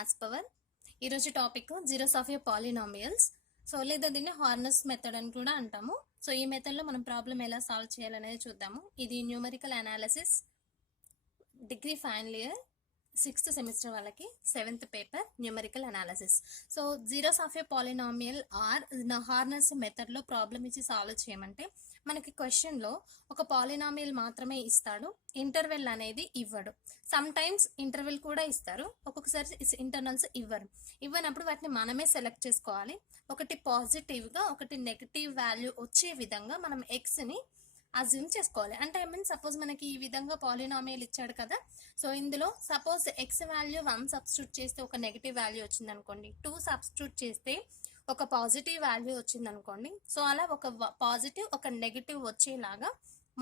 Maths power. ఈరోజు topic zeros of a polynomials. So లేదా దీన్ని హార్నెస్ మెథడ్ అని కూడా అంటాము. సో ఈ మెథడ్లో మనం ప్రాబ్లం ఎలా సాల్వ్ చేయాలనేది చూద్దాము. ఇది numerical analysis degree final year 6th semester వాళ్ళకి 7th paper numerical analysis. So zeros of a polynomial or Horner's మెథడ్లో ప్రాబ్లం ఇచ్చి సాల్వ్ చేయమంటే మనకి క్వశ్చన్లో ఒక పాలినామియల్ మాత్రమే ఇస్తాడు, ఇంటర్వెల్ అనేది ఇవ్వడు. సమ్ టైమ్స్ ఇంటర్వెల్ కూడా ఇస్తారు, ఒక్కొక్కసారి ఇంటర్నల్స్ ఇవ్వనప్పుడు వాటిని మనమే సెలెక్ట్ చేసుకోవాలి. ఒకటి పాజిటివ్గా ఒకటి నెగిటివ్ వాల్యూ వచ్చే విధంగా మనం ఎక్స్ని అజ్యూమ్ చేసుకోవాలి. అంటే సపోజ్ మనకి ఈ విధంగా పాలినామియల్ ఇచ్చాడు కదా, సో ఇందులో సపోజ్ ఎక్స్ వాల్యూ 1 సబ్స్టిట్యూట్ చేస్తే ఒక నెగిటివ్ వాల్యూ వచ్చింది అనుకోండి, 2 సబ్స్టిట్యూట్ చేస్తే ఒక పాజిటివ్ వాల్యూ వచ్చింది అనుకోండి. సో అలా ఒక పాజిటివ్ ఒక నెగిటివ్ వచ్చేలాగా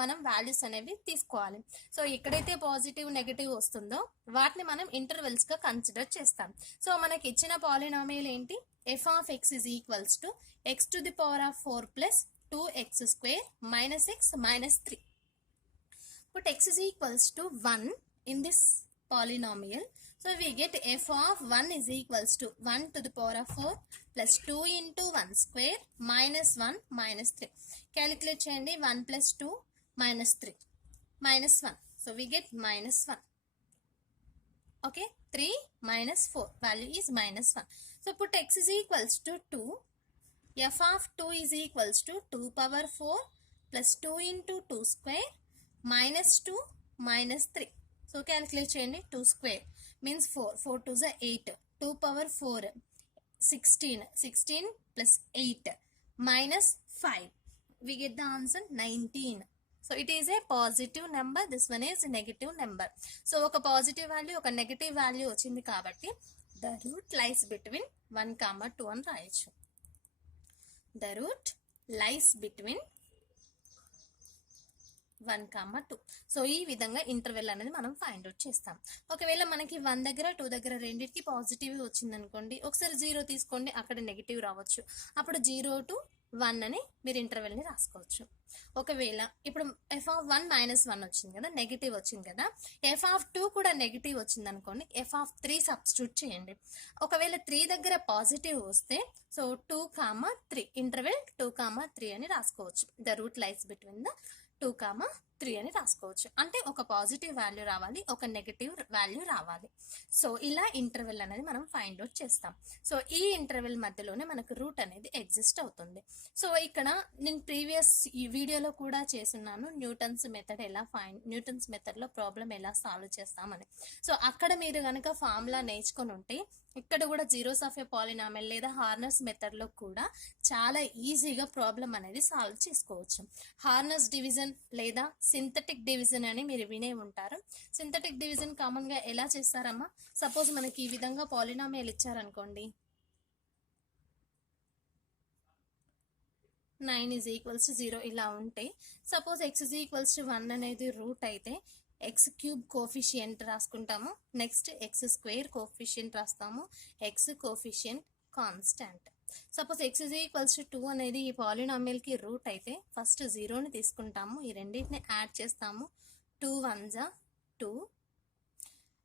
మనం వాల్యూస్ అనేవి తీసుకోవాలి. సో ఎక్కడైతే పాజిటివ్ నెగిటివ్ వస్తుందో వాటిని మనం ఇంటర్వెల్స్ గా కన్సిడర్ చేస్తాం. సో మనకి ఇచ్చిన పాలినామియల్ ఏంటి, f of x is equals to x to the power of 4 plus 2x square minus x minus 3. Put x is equals to 1 in this polynomial. So we get f of 1 is equals to 1 to the power of 4 plus 2 into 1 square minus 1 minus 3. Calculate cheyandi, 1 plus 2 minus 3 minus 1. So we get minus 1. Okay, 3 minus 4 value is minus 1. So put x is equals to 2. f of 2 is equals to 2 power 4 plus 2 into 2 square minus 2 minus 3. So calculate cheyandi, 2 square means 4, 4 to the 8, 2 power 4 16, 16 plus 8 minus 5. We get the answer 19. So it is a positive number, this one is a negative number. So oka positive value oka negative value ochindi kabatti the root lies between 1, 2 అని రాయొచ్చు. The root lies between 1, 2. So ఈ విధంగా interval అనేది మనం find out చేస్తాం. ఒకవేళ మనకి 1 దగ్గర 2 దగ్గర రెండింటికి పాజిటివ్ వచ్చింది అనుకోండి, ఒకసారి 0 తీసుకోండి, అక్కడ నెగిటివ్ రావచ్చు. అప్పుడు 0 to 1 అని మీరు ఇంటర్వెల్ని రాసుకోవచ్చు. ఒకవేళ ఇప్పుడు f of 1 minus 1 వచ్చింది కదా, నెగిటివ్ వచ్చింది కదా, f of 2 కూడా నెగిటివ్ వచ్చింది అనుకోండి, f of 3 సబ్స్టిట్యూట్ చేయండి. ఒకవేళ 3 దగ్గర పాజిటివ్ వస్తే సో 2, 3 ఇంటర్వెల్ 2, 3 అని రాసుకోవచ్చు. The route lies between the 2, 3 అని రాసుకోవచ్చు. అంటే ఒక పాజిటివ్ వాల్యూ రావాలి, ఒక నెగిటివ్ వాల్యూ రావాలి. సో ఇలా ఇంటర్వెల్ అనేది మనం ఫైండ్ అవుట్ చేస్తాం. సో ఈ ఇంటర్వెల్ మధ్యలోనే మనకు రూట్ అనేది ఎగ్జిస్ట్ అవుతుంది. సో ఇక్కడ నేను ప్రీవియస్ ఈ వీడియోలో కూడా చేస్తున్నాను న్యూటన్స్ మెథడ్లో ప్రాబ్లం ఎలా సాల్వ్ చేస్తామని. సో అక్కడ మీరు కనుక ఫార్ములా నేర్చుకొని ఉంటే ఇక్కడ కూడా జీరోస్ ఆఫ్ ఏ పాలినామియల్ లేదా హార్నెస్ మెథడ్లో కూడా చాలా ఈజీగా ప్రాబ్లం అనేది సాల్వ్ చేసుకోవచ్చు. హార్నెస్ డివిజన్ లేదా సింథటిక్ డివిజన్ అని మీరు వినే ఉంటారు. సింథటిక్ డివిజన్ కామన్గా ఎలా చేస్తారమ్మా, సపోజ్ మనకి ఈ విధంగా పాలినామియల్ ఇచ్చారనుకోండి, 9 is equals to 0 ఇలా ఉంటే, suppose x is equals to 1 అనేది రూట్ అయితే x క్యూబ్ కోఫిషియంట్ రాసుకుంటాము, నెక్స్ట్ x స్క్వేర్ కోఫిషియంట్ రాస్తాము, x coefficient constant. Suppose x is equals to 2 అనేది ఈ పాలినామియల్కి రూట్ అయితే ఫస్ట్ 0ని తీసుకుంటాము, ఈ రెండింటిని యాడ్ చేస్తాము, 2 1s 2,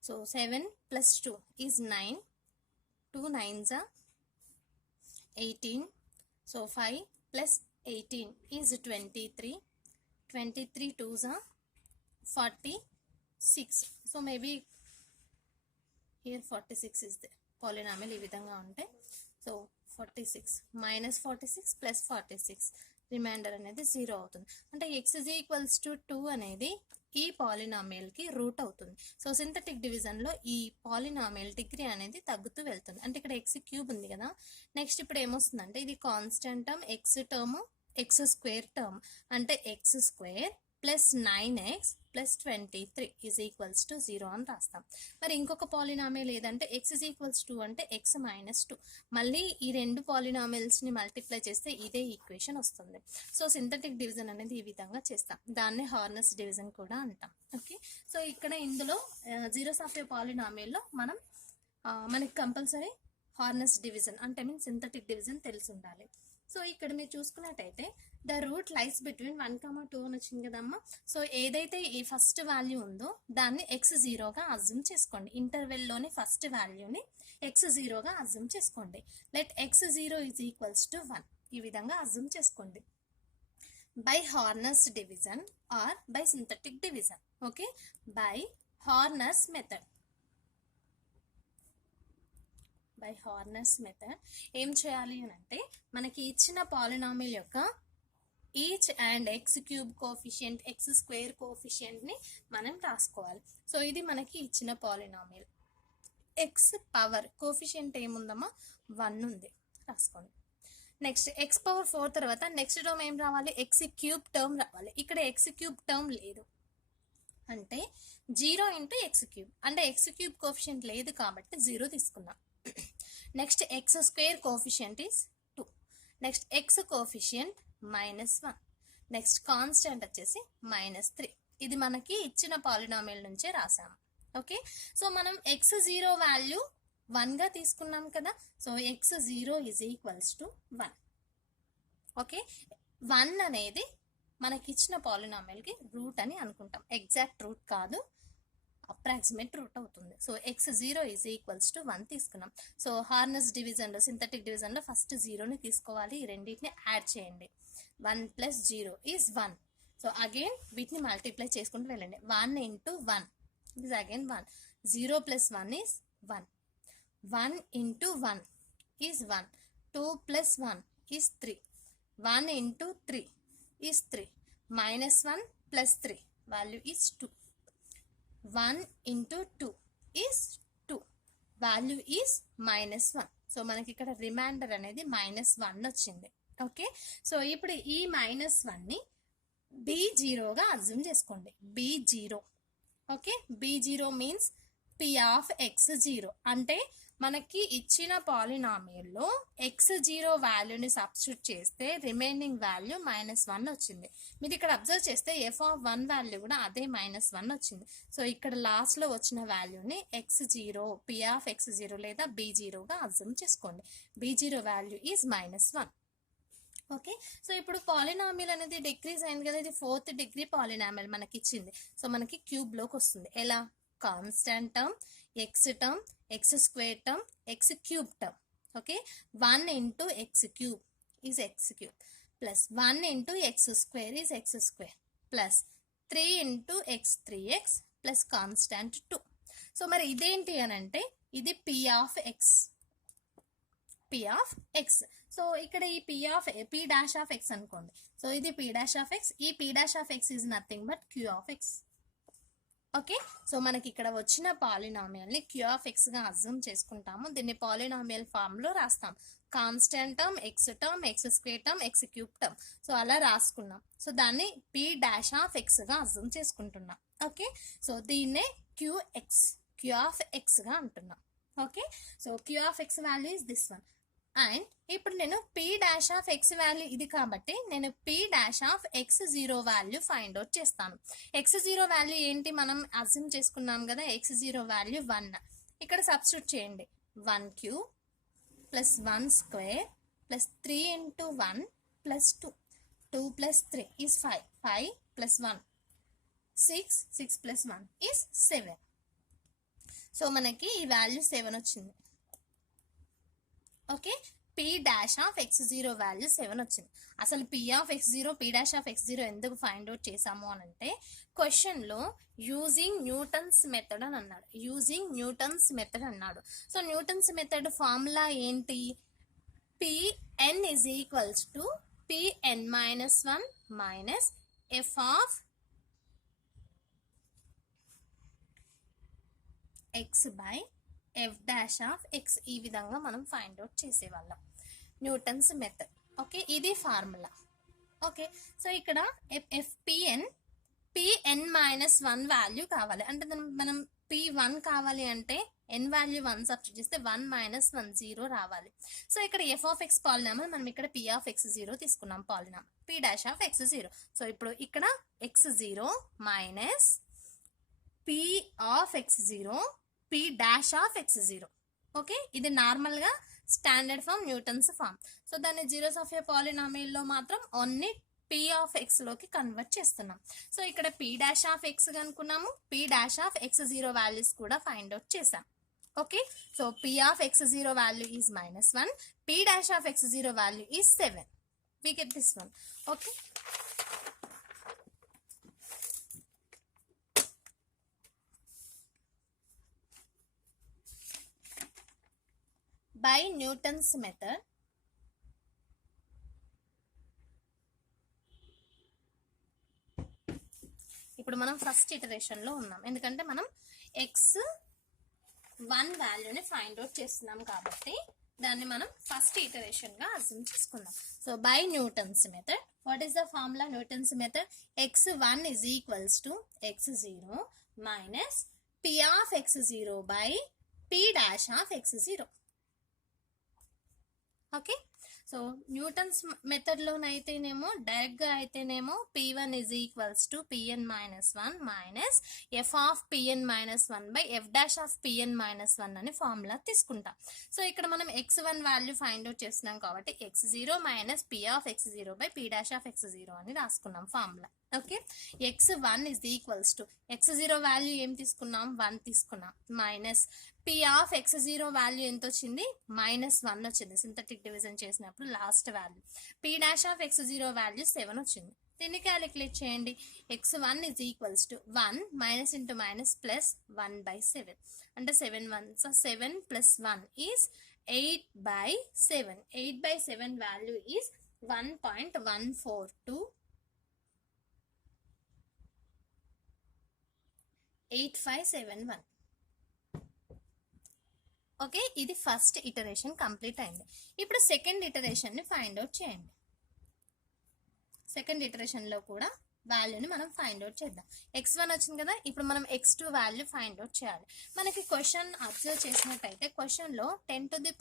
so 7 plus 2 is 9, 2 9s 18, so 5 plus 18 is 23, 23 2s 46. So maybe here 46 is the polynomial ఈ విధంగా ఉంటే, సో 46 minus 46 plus 46 రిమైండర్ అనేది 0 అవుతుంది. అంటే x is equals to 2 అనేది ఈ పాలినామియల్కి రూట్ అవుతుంది. సో సింథటిక్ డివిజన్లో ఈ పాలినామియల్ డిగ్రీ అనేది తగ్గుతూ వెళ్తుంది. అంటే ఇక్కడ x క్యూబ్ ఉంది కదా, నెక్స్ట్ ఇప్పుడు ఏమొస్తుందంటే ఇది constant term, x term, x square term, అంటే x square plus 9x plus 23 is equals to 0 అని రాస్తాం. మరి ఇంకొక పాలినామియల్ ఏదంటే x ఈజ్ ఈక్వల్స్ 2 అంటే x మైనస్ 2. మళ్ళీ ఈ రెండు పాలినామియల్స్ని మల్టిప్లై చేస్తే ఇదే ఈక్వేషన్ వస్తుంది. సో సింథటిక్ డివిజన్ అనేది ఈ విధంగా చేస్తాం, దాన్నే హార్నెస్ డివిజన్ కూడా అంటాం. ఓకే, సో ఇక్కడ ఇందులో జీరోస్ ఆఫ్ ఏ పాలినామియల్లో మనకి కంపల్సరీ హార్నెస్ డివిజన్ అంటే సింథటిక్ డివిజన్ తెలిసి ఉండాలి. సో ఇక్కడ మీరు చూసుకున్నట్టయితే ద రూట్ లైస్ బిట్వీన్ 1, 2 అని వచ్చింది కదమ్మా. సో ఏదైతే ఈ ఫస్ట్ వాల్యూ ఉందో దాన్ని x0గా అజ్యూమ్ చేసుకోండి. ఇంటర్వెల్లోని ఫస్ట్ వాల్యూని x0గా అజ్యూమ్ చేసుకోండి. Let x0 is equals to 1. ఈ విధంగా అజ్యూమ్ చేసుకోండి. By Horner's division or by synthetic division. Okay, by Horner's method. By Horner's method ఏం చేయాలి అని అంటే, మనకి ఇచ్చిన పాలినామిల్ యొక్క each and x cube coefficient, x square కోఫిషియంట్ని మనం రాసుకోవాలి. సో ఇది మనకి ఇచ్చిన పాలినామిల్. ఎక్స్ పవర్ కోఫిషియంట్ ఏముందమ్మా, 1 ఉంది, రాసుకోండి. నెక్స్ట్ ఎక్స్ పవర్ 4 తర్వాత నెక్స్ట్ టర్మ్ ఏం రావాలి, ఎక్స్ క్యూబ్ టర్మ్ రావాలి. ఇక్కడ ఎక్స్ క్యూబ్ టర్మ్ లేదు అంటే 0 ఇంటూ ఎక్స్ క్యూబ్, అంటే ఎక్స్ క్యూబ్ కోఫిషియంట్ లేదు కాబట్టి 0 తీసుకున్నాం. Next X square coefficient is 2. Next X coefficient -1. Next constant వచ్చేసి -3. ఇది మనకి ఇచ్చిన పాలినామిల్ నుంచే రాసాము. ఓకే, సో మనం x0 వాల్యూ 1గా తీసుకున్నాం కదా. So x0 is equals to 1. Okay, 1 అనేది మనకి ఇచ్చిన పాలినామిల్కి రూట్ అని అనుకుంటాం. ఎగ్జాక్ట్ రూట్ కాదు, అప్రాక్సిమేట్ రూట్ అవుతుంది. So x0 is equals to 1 తీసుకున్నాం. సో హార్నస్ డివిజన్లో, సింథటిక్ డివిజన్లో ఫస్ట్ 0ని తీసుకోవాలి. ఈ రెండింటిని యాడ్ చేయండి. 1 + 0 ఈజ్ 1. సో అగైన్ వీటిని మల్టిప్లై చేసుకుంటూ వెళ్ళండి. 1 × 1 is again 1. 0 + 1 is 1. 1 × 1 is 1. 2 + 1 is 3. 1 × 3 is 3. -1 + 3 value is 2. 1 × 2 is 2. Value is -1. So మనకి ఇక్కడ రిమైండర్ అనేది -1 వచ్చింది. ఓకే, సో ఇప్పుడు ఈ -1ని B0గా అజ్యూమ్ చేసుకోండి. B0. Okay, B0 means P of x0. అంటే మనకి ఇచ్చిన పాలినామియల్లో x0 వాల్యూని సబ్స్టిట్యూట్ చేస్తే రిమైనింగ్ వాల్యూ -1 వచ్చింది. మీరు ఇక్కడ అబ్జర్వ్ చేస్తే f(1) వాల్యూ కూడా అదే -1 వచ్చింది. సో ఇక్కడ లాస్ట్లో వచ్చిన వాల్యూని x0, P ఆఫ్ x0 లేదా B0గా అజ్యూమ్ చేసుకోండి. B0 value is -1. Okay, so ఇప్పుడు పాలినామిల్ అనేది డిక్రీజ్ అయింది కదా. ఇది 4th డిగ్రీ పాలినామిల్ మనకి ఇచ్చింది. సో మనకి క్యూబ్లోకి వస్తుంది. ఎలా, constant term, x term, x square term, X cube term. Okay, 1 × x³ is x³ plus 1 × x² is x² plus 3 × x3x plus constant 2. So మరి ఇదేంటి అని అంటే ఇది P ఆఫ్ x. సో ఇక్కడ ఈ P డాష్ ఆఫ్ x అనుకోండి. So ఇది P dash of x. ఈ P dash of x is nothing but Q of x. Okay, so మనకి ఇక్కడ వచ్చిన పాలినామియల్ని Q ఆఫ్ x గా అజ్యూమ్ చేసుకుంటాము. దీన్ని పాలినామియల్ ఫామ్లో రాస్తాం. Constant term, x term, x square term, X cube term. So అలా రాసుకున్నాం. సో దాన్ని P డాష్ ఆఫ్ x గా అజ్యూమ్ చేసుకుంటున్నాం. ఓకే, సో దీన్నే Q ఆఫ్ x గా అంటున్నాం. Okay, so Q of x value is this one. And ఇప్పుడు నేను P dash of x value ఇది కాబట్టి నేను P dash of x0 value find out చేస్తాను. x0 వాల్యూ ఏంటి, మనం అజ్యూమ్ చేసుకున్నాం కదా. x0 value 1. ఇక్కడ సబ్స్టిట్యూట్ చేయండి. 1³ plus 1² plus 3 × 1 plus 2. 2 + 3 is 5. 5 + 1 6. 6 + 1 is 7. So మనకి ఈ వాల్యూ 7 వచ్చింది. Okay, P dash of x0 value 7 వచ్చింది. అసలు P of x0, P dash of x0 ఎందుకు ఫైండ్ అవుట్ చేసాము అని అంటే, క్వశ్చన్లో యూజింగ్ న్యూటన్స్ మెథడ్ అని అన్నాడు. యూజింగ్ న్యూటన్స్ మెథడ్ అన్నాడు. సో న్యూటన్స్ మెథడ్ ఫార్ములా ఏంటి, Pn is equals to Pn-1 minus f of x by f dash of x. ఈ విధంగా మనం ఫైండ్ అవుట్ చేసేవాళ్ళం న్యూటన్స్ మెథడ్. ఓకే, ఇది ఫార్ములా. ఓకే, సో ఇక్కడ Pn-1 వాల్యూ కావాలి అంటే మనం P1 కావాలి అంటే n వాల్యూ 1 సబ్స్టిట్యూట్ చేస్తే 1 - 1 0 రావాలి. సో ఇక్కడ f ఆఫ్ x పాలినామల్, మనం ఇక్కడ P ఆఫ్ x0 తీసుకున్నాం polynomial. P dash of x0. So ఇప్పుడు ఇక్కడ x0 minus P of x0 P dash of x0. Okay, ఇది నార్మల్ గా standard form, Newton's form. So దాన్ని జీరోస్ ఆఫ్ ఏ పాలినామిల్ లో మాత్రం ఓన్లీ p ఆఫ్ x లోకి convert చేస్తున్నాం. So ఇక్కడ p డాష్ ఆఫ్ x కనుక్కున్నాము, p dash of x0 values కూడా ఫైండ్ అవుట్ చేసాం. Okay, so p of x0 value is -1, p dash of x0 value is 7. we get this one. okay, by Newton's method, ఇప్పుడు మనం first iteration లో ఉన్నాం, ఎందుకంటే మనం x1 వాల్యూని find out చేస్తున్నాం కాబట్టి దాన్ని మనం ఫస్ట్ ఇటరేషన్ గా అజ్యూమ్ చేసుకుందాం. So by Newton's method, what is the formula Newton's method? x1 is equals to x0 minus p of x0 by p dash of x0. Okay, so Newton's method లోనైతేనేమో direct గా అయితేనేమో p1 is equals to pn minus 1 minus f of pn minus 1 by f dash of pn minus 1 అని formula తీసుకుంటాం. So ఇక్కడ మనం x1 value find out చేస్తున్నాం కాబట్టి x0 minus p of x0 by p dash of x0 అని రాసుకున్నాం formula. Okay, x1 is equals to x0 value ఏం తీసుకున్నాం? 1 తీసుకున్నాం, minus p of x0 value ఎంత వచ్చింది? -1 వచ్చింది. సింథటిక్ డివిజన్ చేసినప్పుడు last value. p dash of x0 value 7 వచ్చింది. దీన్ని క్యాలిక్యులేట్ చేయండి. x1 is equals to 1 minus into minus plus 1/7 అంటే 7 1 7 plus 1 is 8/7. 8/7 value is 1.142 8571. Okay, ఇది ఫస్ట్ ఇటరేషన్ కంప్లీట్ అయింది. ఇప్పుడు సెకండ్ ఇటరేషన్ ని ఫైండ్ అవుట్ చేయండి. సెకండ్ ఇటరేషన్ లో కూడా వాల్యూని మనం ఫైండ్ అవుట్ చేద్దాం. x1 వచ్చింది కదా, ఇప్పుడు మనం x2 వాల్యూ ఫైండ్ అవుట్ చేయాలి. మనకి క్వశ్చన్ అబ్జర్వ్ చేసినట్టయితే క్వశ్చన్ లో 10⁻⁻⁴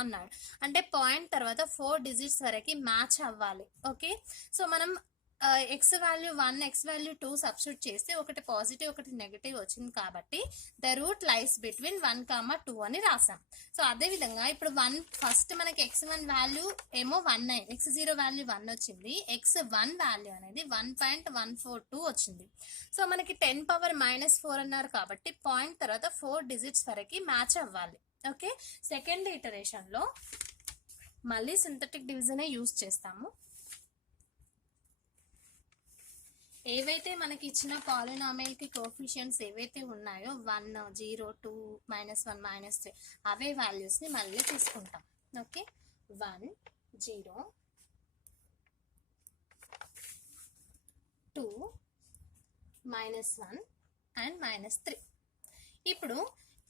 అన్నాడు, అంటే పాయింట్ తర్వాత 4 డిజిట్స్ వరకు మ్యాచ్ అవ్వాలి. ఓకే, సో మనం x value 1 x value 2 substitute చేస్తే ఒకటి పాజిటివ్ ఒకటి నెగటివ్ వచ్చింది కాబట్టి ద రూట్ లైస్ బిట్వీన్ 1, 2 అని రాసాం. సో అదే విధంగా ఇప్పుడు 1 ఫస్ట్ మనకి x1 వాల్యూ ఏమో 1 x0 వాల్యూ 1 వచ్చింది, x1 వాల్యూ అనేది 1.142 వచ్చింది. సో మనకి 10⁻⁻⁴ అన్నారు కాబట్టి పాయింట్ తర్వాత 4 డిజిట్స్ వరకు మ్యాచ్ అవ్వాలి. ఓకే, సెకండ్ ఇటరేషన్ లో మళ్ళీ సింథటిక్ డివిజనే యూజ్ చేస్తాము. ఏవైతే మనకి ఇచ్చిన పాలినామియల్ కి కోఎఫిషియంట్స్ ఏవైతే ఉన్నాయో 1 0 2 -1 -3 అవే వాల్యూస్ ని మళ్ళీ తీసుకుంటాం. Okay, 1 0 2 -1 and -3. ఇప్పుడు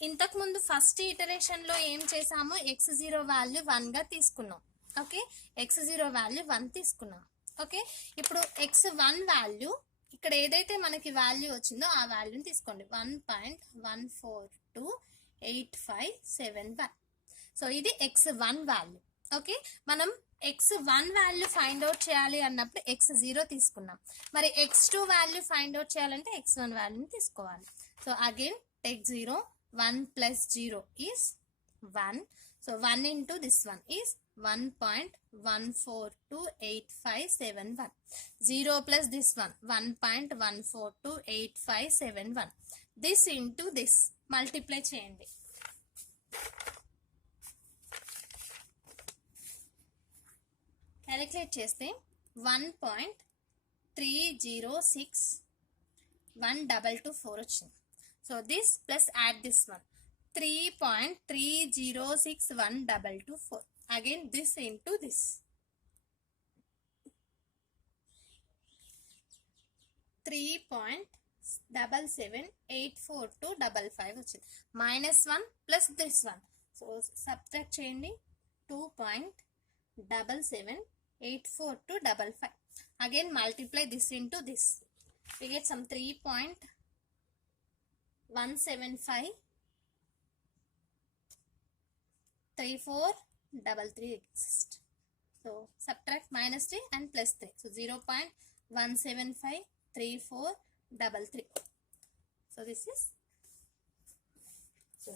ఇంతకు ముందు ఫస్ట్ ఇటరేషన్ లో ఏం చేసాము? x0 వాల్యూ 1 గా తీసుకున్నాం. ఓకే, x0 వాల్యూ 1 తీసుకున్నాం. ఓకే, ఇప్పుడు x1 వాల్యూ ఇక్కడ ఏదైతే మనకి వాల్యూ వచ్చిందో ఆ వాల్యూని తీసుకోండి, 1.1428571. సో ఇది x1 వాల్యూ. ఓకే, మనం x1 వాల్యూ ఫైండ్ అవుట్ చేయాలి అన్నప్పుడు x0 తీసుకున్నాం, మరి x2 వాల్యూ ఫైండ్ అవుట్ చేయాలంటే x1 వాల్యూని తీసుకోవాలి. So again take 0, 1 + 0 is 1. So 1 into this one is 1.1428571. 0 plus this one 1.1428571. This into this multiply చేయండి. క్యాలిక్యులేట్ చేస్తే 1.306122 వచ్చింది. So this plus add this one 3.306122 again this into this 3.7784255 వచ్చింది. -1 plus this one, so subtract చేయండి 2.7784255. again multiply this into this, we get some 3.175 3433 exists. So subtract -3 and +3, so 0.1753433. So this is, so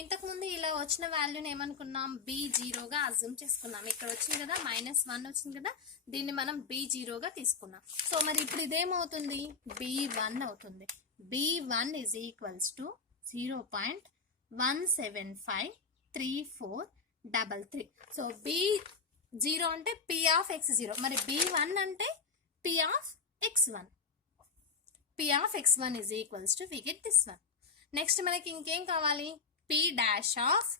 ఇంతకుముందు ఇలా వచ్చిన వాల్యూని ఏమనుకున్నాం, B0గా assume చేసుకున్నాం. ఇక్కడ వచ్చింది కదా -1 వచ్చింది కదా, దీన్ని మనం B0గా తీసుకున్నాం. సో మరి ఇప్పుడు ఇదేమవుతుంది, B1 అవుతుంది. B1 is equals to 0.1753433. So B0 అంటే P ఆఫ్ X0, మరి B1 అంటే P of X1. P of X1 is equals to we get this one. Next మనకి ఇంకేం కావాలి, P డాష్ ఆఫ్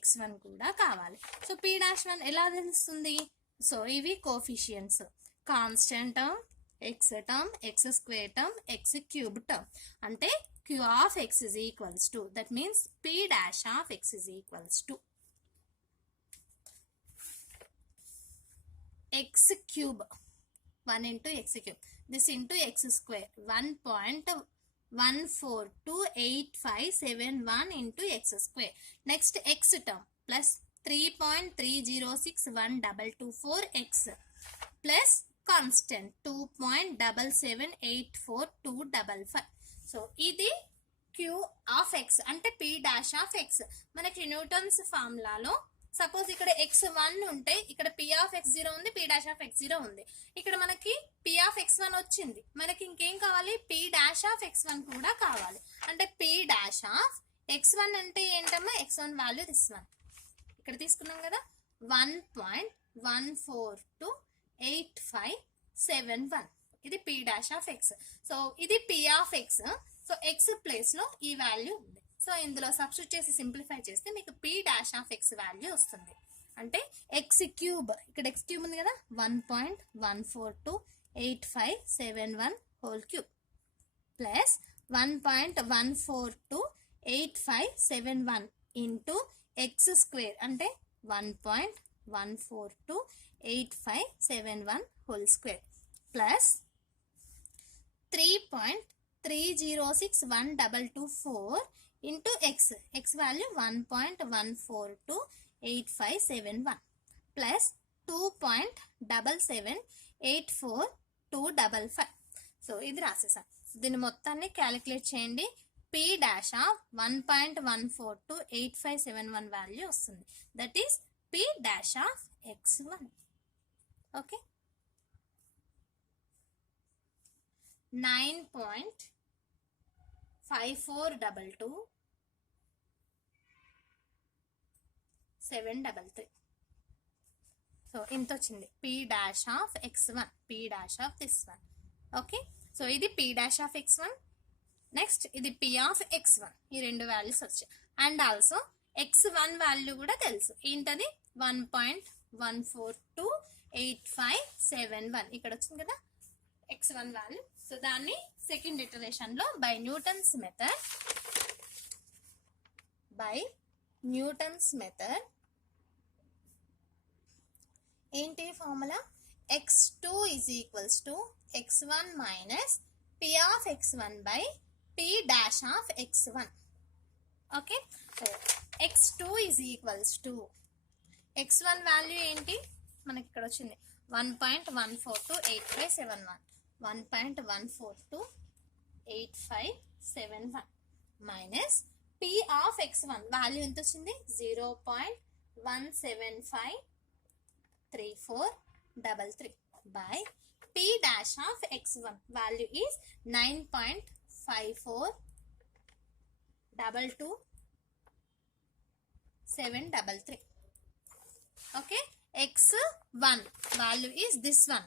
X1 కూడా కావాలి. సో P డాష్ 1 ఎలా తెలుస్తుంది, సో ఇవి coefficients, constant term, X term, X square term, X cube term. అంటే Q of X is equals to, that means P dash of X is equals to X cube, 1 into X cube, this into X square, 1.1428571 into X square. Next X term plus 3.3061224X plus constant 2.7784255. So ఇది Q of X అంటే P dash of X. మనకి Newton's ఫార్ములాలో suppose ఇక్కడ X1 ఉంటే ఇక్కడ P of X0 ఉంది, P dash of X0 ఉంది. ఇక్కడ మనకి P ఆఫ్ X1 వచ్చింది, మనకి ఇంకేం కావాలి, P డాష్ ఆఫ్ X1 కూడా కావాలి. అంటే P డాష్ ఆఫ్ X1 అంటే ఏంటమ్మా, X1 వాల్యూ దిస్ వన్ ఇక్కడ తీసుకున్నాం కదా, 1.1428571. ఇది P dash of X. So ఇది P of X. So X place లో ఈ వాల్యూ ఉంది. సో ఇందులో సబ్స్టిట్యూట్ చేసి సింప్లిఫై చేస్తే మీకు P dash of X value వస్తుంది. అంటే X క్యూబ్, ఇక్కడ X క్యూబ్ ఉంది కదా, 1.1428571 whole cube plus 1.1428571 into X square అంటే 1.1428571 whole square plus 3.3061224 into X value 1.1428571 plus 2.7784255. So ఇది రాసేసాం. దీన్ని మొత్తాన్ని క్యాలిక్యులేట్ చేయండి. P డాష్ ఆఫ్ 1.1428571 వాల్యూ వస్తుంది. That is P dash of X1. Okay, 9.5422 so ఇంత వచ్చింది P dash of X1, P dash of this one. Okay, so ఇది P dash of X1. Next ఇది P of X1. ఈ రెండు values వచ్చాయి. And also X1 value కూడా తెలుసు, ఏంటది 1.1428571 ఇక్కడ వచ్చింది కదా X1 వాల్యూ. సో దాన్ని సెకండ్ ఇటరేషన్ లో బై న్యూటన్స్ మెథడ్ ఏంటి formula, X2 is equals to X1 minus P of X1 by P dash of X1. Okay, so X2 is equals to X1 value ఏంటి మనకి ఇక్కడ వచ్చింది 1.1428571, 1.1428571 minus P of X1 value ఎంత వచ్చింది 0.1753433 by P dash of X1 value is 9.5422733. okay, X1 value is this one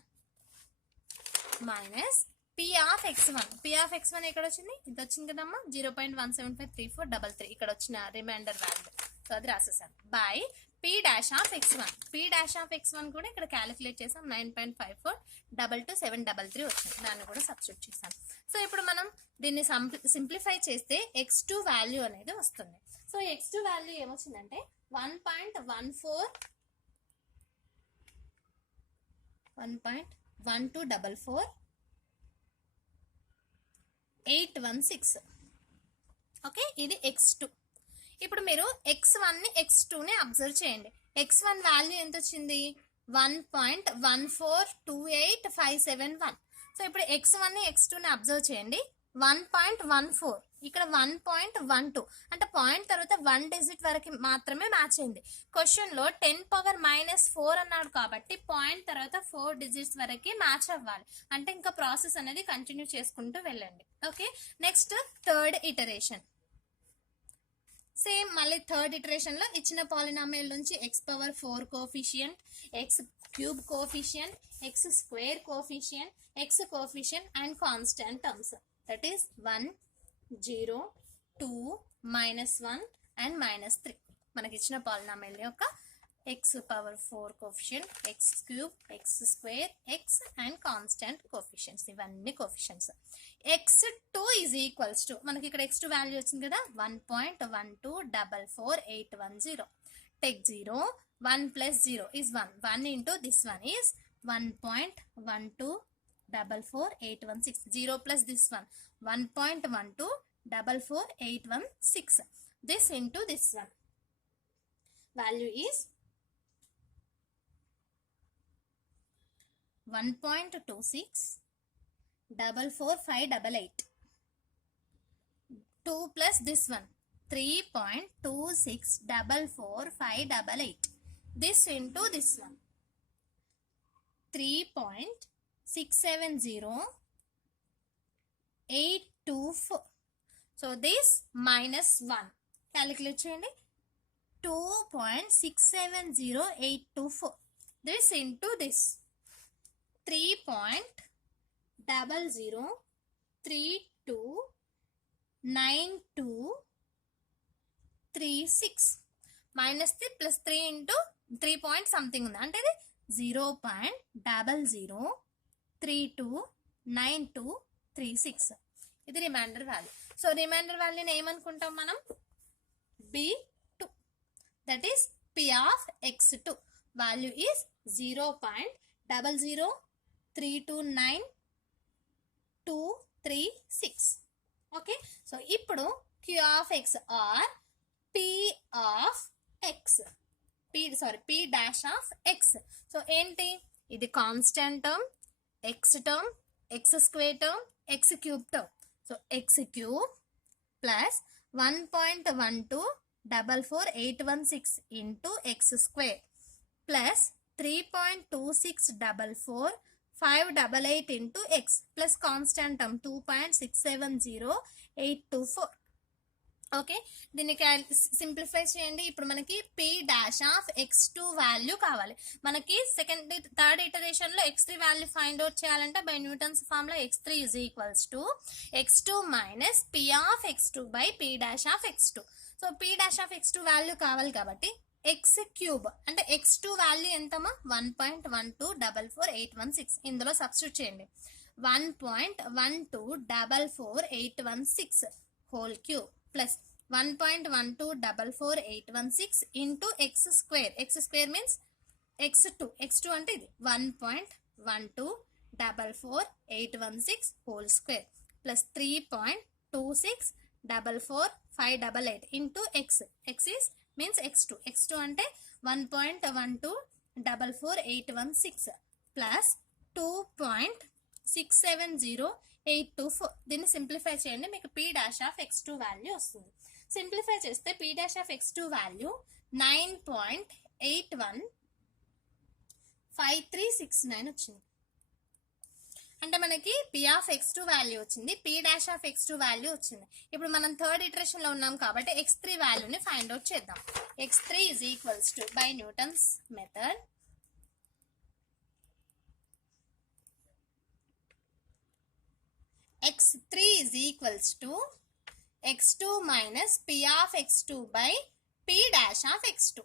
minus P of X1. P of X1 ఇక్కడ వచ్చింది, ఇది వచ్చింది కదమ్మా 0.1753433 ఇక్కడ వచ్చిన రిమైండర్ వాల్యూ. సో అది రాసేసాను by P dash of X1. P dash of X1 కూడా ఇక్కడ క్యాలిక్యులేట్ చేసాం, 9.54222733 వచ్చింది, దాన్ని కూడా సబ్స్టిట్యూట్ చేసాం. సో ఇప్పుడు మనం దీన్ని సింప్లిఫై చేస్తే X2 వాల్యూ అనేది వస్తుంది. So X2 value ఏమొచ్చిందంటే 1.1244816. ఓకే, ఇది X2. ఇప్పుడు మీరు X1 ని X2 ని అబ్జర్వ్ చేయండి. X1 వాల్యూ ఎంత వచ్చింది 1.1428571. సో ఇప్పుడు X1 ని X2 ని అబ్జర్వ్ చేయండి. 1.14, ఇక్కడ 1.12 అంటే పాయింట్ తర్వాత 1 డిజిట్ వరకు మాత్రమే మ్యాచ్ అయింది. క్వశ్చన్ లో 10⁻⁻4 అన్నాడు కాబట్టి పాయింట్ తర్వాత 4 డిజిట్స్ వరకు మ్యాచ్ అవ్వాలి. అంటే ఇంకా ప్రాసెస్ అనేది కంటిన్యూ చేసుకుంటూ వెళ్ళండి. Okay, next third iteration. Same మళ్ళీ థర్డ్ ఇటరేషన్ లో ఇచ్చిన పాలినామియల్ నుంచి x⁴ coefficient, x³ coefficient, x² coefficient, x coefficient and constant terms. That is 1, 0, 2, -1 and -3. మనకి ఇచ్చిన పాలినామియల్ యొక్క x⁴ coefficient, x³, x² x and constant coefficients, ఇవన్నీ coefficients. x2 is equals to, మనకి ఇక్కడ x2 value వచ్చింది కదా, 1.1244810. Take 0, 1 + 0 is 1. 1 into this one is 1.1244816. 0 plus this one, 1.1244816. This into this one. Value is 1.26445588. 2 plus this one, 3.26445588. This into this one, 3.670824. So this -1 calculate cheyandi, 2.670824. this into this, 3.00329236 minus 3 plus 3 into 3 point something ఉంది అంటే ఇది 0.00329236. ఇది reminder value. So remainder వాల్యూని ఏమనుకుంటాం మనం, B2. That is P of x2. Value is 0.00329236. Okay, so ఇప్పుడు Q of x or P of x, P dash of x. So ఏంటి, ఇది constant term, x term, x² term, x³ term. So x³ plus 1.1244816 into x² plus 3.2644588 into x plus constant term 2.670824. Okay, దీన్ని simplify చేయండి. ఇప్పుడు మనకి P dash of x2 value కావాలి. మనకి third iteration లో x3 value find out చేయాలంటే by Newton's formula x3 is equals to x2 minus P of x2 by P dash of x2. So P dash of x2 value కావాలి కాబట్టి x³ అంటే x2 value ఎంతమా, 1.1244816. ఇందులో substitute చేయండి. 1.1244816 whole cube plus 1.1244816 into x². x² means x2 అంటే ఇది 1.1244816 whole square plus 3.2644588 into x. x is means x2 అంటే 1.1244816 plus 2.670824. దీన్ని simplify చేయండి, మీకు P dash of x2 value వస్తుంది. సింప్లిఫై చేస్తే P dash of x2 value 9.815369 వచ్చింది. అంటే మనకి P of x2 వాల్యూ వచ్చింది, P dash of x2 value వచ్చింది. ఇప్పుడు మనం థర్డ్ ఇటరేషన్ లో ఉన్నాం కాబట్టి x3 వాల్యూని ఫైండ్ అవుట్ చేద్దాం. x3 is equals to by Newton's method x3 is equals to x2 minus P of x2 by P dash of x2.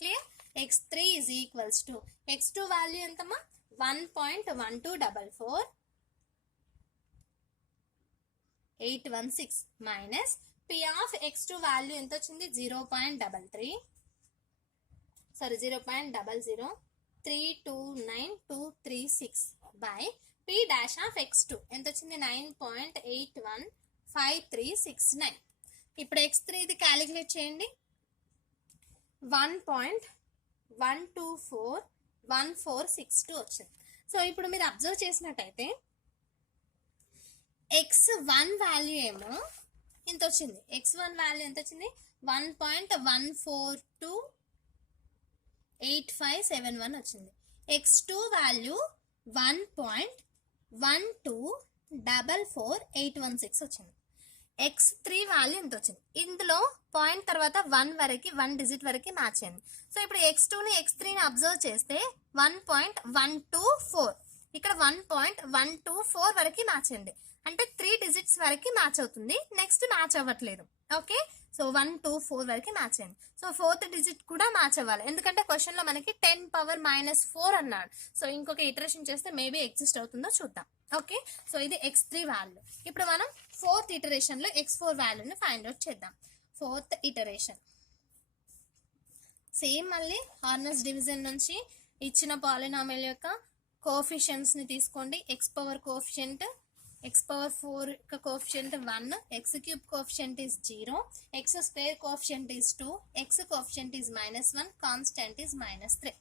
Clear? x3 is equals to x2 value ఎంతమా 1.1244816 minus P of x2 value ఎంత వచ్చింది 0.003292236 by P dash of x2 ఎంత వచ్చింది 9.815369. ఇప్పుడు x3 ఇది calculate చేయండి. 1.1241462 వచ్చింది. So ఇప్పుడు మీరు అబ్జర్వ్ చేసినట్టయితే x1 వాల్యూ ఏమో ఇంత వచ్చింది. x1 వాల్యూ ఎంత వచ్చింది? 1.142857 వచ్చింది. x2 వాల్యూ 1.1244816 వచ్చింది. x3 వాల్యూ ఎంత వచ్చింది? ఇందులో పాయింట్ తర్వాత 1 వరకు 1 డిజిట్ వరకు మ్యాచ్ అయింది. సో ఇప్పుడు x2ని x3ని అబ్జర్వ్ చేస్తే 1.124, ఇక్కడ 1.124 వరకు మ్యాచ్ అయింది. అంటే 3 డిజిట్స్ వరకు మ్యాచ్ అవుతుంది. నెక్స్ట్ మ్యాచ్ అవ్వట్లేదు. ఓకే, సో 124 వరకు మ్యాచ్ అయింది. సో 4th డిజిట్ కూడా మ్యాచ్ అవ్వాలి, ఎందుకంటే క్వశ్చన్ లో మనకి 10⁻⁻4 అన్నాడు. సో ఇంకొక ఇటరేషన్ చేస్తే మేబీ ఎగ్జిస్ట్ అవుతుందో చూద్దాం. ఓకే, సో ఇది x3 వాల్యూ. ఇప్పుడు మనం 4th ఇటరేషన్ లో x4 వాల్యూని ఫైండ్ అవుట్ చేద్దాం. 4th ఇటరేషన్ సేమ్ మళ్ళీ హార్నెస్ డివిజన్ నుంచి ఇచ్చిన పాలినామియల్ యొక్క కోఎఫిషియెంట్స్ ని తీసుకోండి. x power coefficient, x power 4 coefficient 1, x cube coefficient is 0, x square coefficient is 2, x coefficient is -1, constant is -3.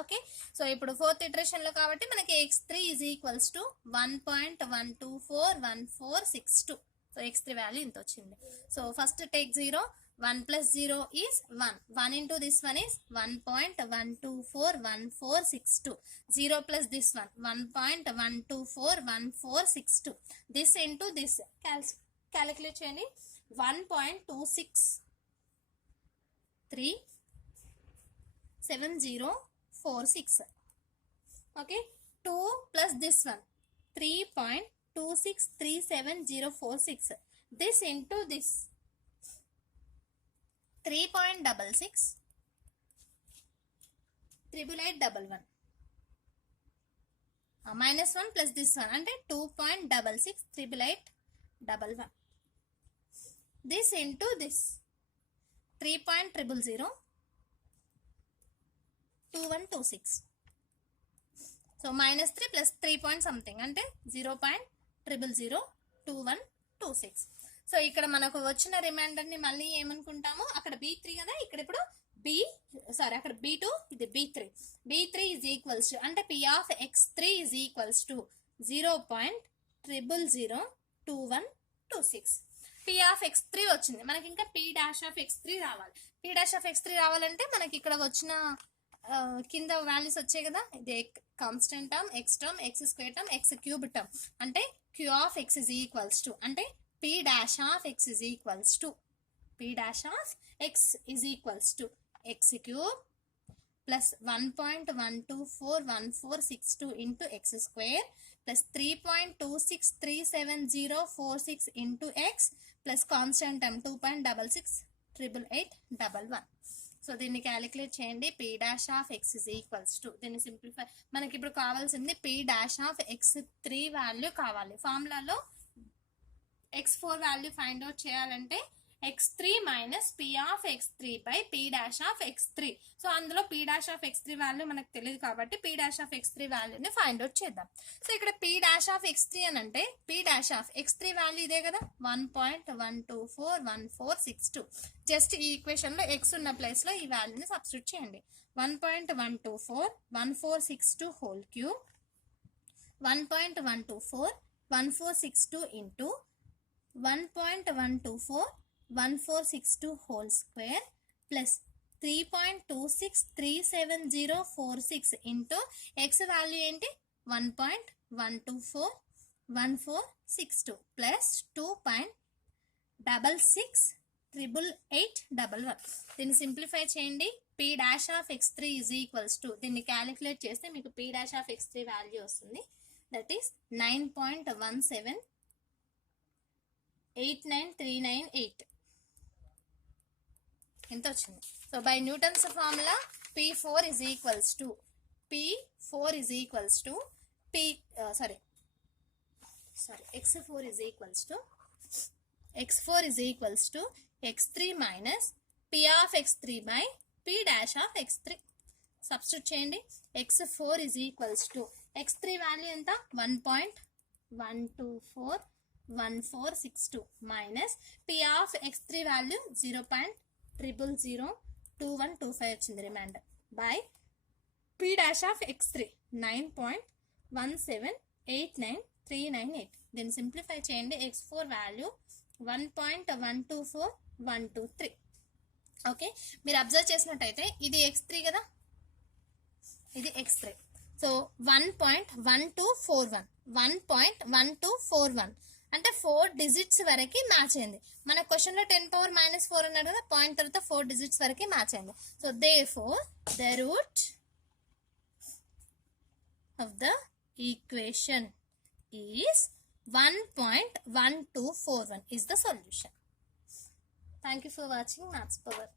Okay, so ఇప్పుడు 4th iteration లో కాబట్టి మనకి x3 is equals to 1.1241462. So x3 value ఇంత వచ్చింది. So first take 0, 1 plus 0 is 1. 1 into this one is 1.1241462. 0 plus this one 1.1241462. This into this calculate చేయండి. 1.2637046. Okay, 2 plus this one 3.2637046. This into this 3.66 88811. -1 plus this one అంటే 2.66 88811. This into this 3.000 2126. So -3 plus 3 point something అంటే 0.0002126. So ఇక్కడ మనకు వచ్చిన reminder ని మళ్ళీ ఏమనుకుంటాము, అక్కడ B3 కదా, ఇక్కడ ఇప్పుడు అక్కడ B2, ఇది B3 is equals to అంటే P of x3 is equals to 0.0002126. P of x3 వచ్చింది, మనకి ఇంకా P dash of x3 రావాలి. P dash of x3 రావాలంటే మనకి ఇక్కడ వచ్చిన కింద వాల్యూస్ వచ్చాయి కదా, ఇది constant term, x term, x square term, x cube term, అంటే Q of x is equals to అంటే P dash of x is equals to x cube plus 1.1241462 into x square plus 3.2637046 into x plus constant term 2.668811. So దీన్ని calculate చేయండి. P dash of x is equals to, దీన్ని simplify, మనకి ఇప్పుడు కావాల్సింది P dash of x3 value కావాలి. ఫార్ములాలో x4 value find out చేయాలంటే x3 minus P of x3 by P dash of x3. So అందులో P dash of x3 value మనకు తెలియదు కాబట్టి P dash of x3 వాల్యూని ఫైండ్ అవుట్ చేద్దాం. So ఇక్కడ P dash of x3 అని అంటే P dash of x3 value ఇదే కదా, 1.1241462. జస్ట్ ఈ ఈక్వేషన్ లో x ఉన్న ప్లేస్ లో ఈ వాల్యూని సబ్స్టిట్యూట్ చేయండి. 1.1241462 whole cube 1.1241462 into 1.1241462 whole square plus 3.2637046 into x value ఏంటి 1.1241462 plus 2.668811. దీన్ని సింప్లిఫై చేయండి. P dash of x3 is equals to, దీన్ని క్యాలిక్యులేట్ చేస్తే మీకు P dash of x3 value వస్తుంది, దట్ ఈస్ 9.1789398. ఎంత వచ్చింది? So by Newton's formula x4 is equals to x4 is equals to x3 minus P of x3 by P dash of x3. Substitute చేయండి. x4 is equals to x3 value ఎంత 1.1241462 minus P of x3 value 0.0002125 వచ్చింది reminder, by P dash of x3 9.1789398. దీన్ని simplify చేయండి. x4 value 1.124123. Okay, మీరు observe చేసినట్టయితే ఇది x3 కదా, ఇది x3. సో 1.1241 అంటే 4 డిజిట్స్ వరకు మ్యాచ్ అయింది. మన క్వశ్చన్లో 10⁻⁻4 అన్నాడు కదా, పాయింట్ తర్వాత 4 డిజిట్స్ వరకు మ్యాచ్ అయింది. So therefore the root of the equation is 1.1241 is the solution. Thank you for watching Maths Power.